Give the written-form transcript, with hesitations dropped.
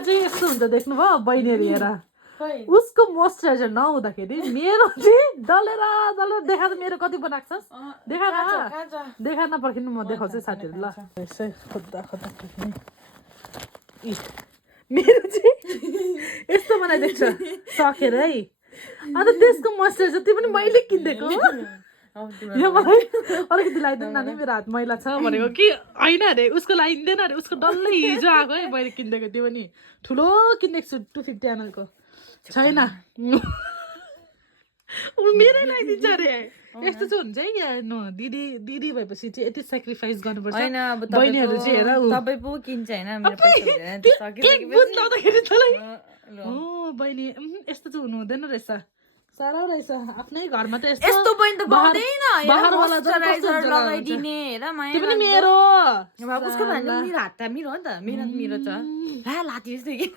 चाहिँ यस्तो हुन्छ देख्नुभयो बहिनीहरू हेर उसको मोइस्चराइजर नहुँदाखेरि मेरो चाहिँ डलेर देखा त मेरो कति बनाएको छस् देखा नपर्खिनु म देखाउँछु साथीहरू ल यसै खोज्दा मेरो चाहिँ यस्तो बनाइदिएको छ सकेर है अन्त त्यसको मोइस्चराइजर त्यो पनि मैले किनिदिएको यो मलाई अलिकति लगाइदिनु नानी मेरो हात मैला छ भनेको कि होइन अरे उसको लगाइदिँदैन अरे उसको डल्लै हिजो आएको है मैले किनिदिएको त्यो पनि ठुलो किनेको छु 250 ml को छैन मेरै लगाइदिन्छ अरे यस्तो चाहिँ हुन्छ है दिदी भएपछि चाहिँ यति सेक्रिफाइस गर्नुपर्छ बहिनीहरू चाहिँ हेर तपाईँ पो किन्छ होइन मेरो पैसा बहिनी यस्तो चाहिँ हुनु हुँदैन रहेछ साह्रो रहेछ आफ्नै घरमा त यस्तो पनि त पाउँदैन मोइस्चराइजर लगाइदिने हेर माया त्यो पनि मेरो उसको भन्दा मेरो हात त मेरो हो नि त मेरो छ ला लाती जस्तै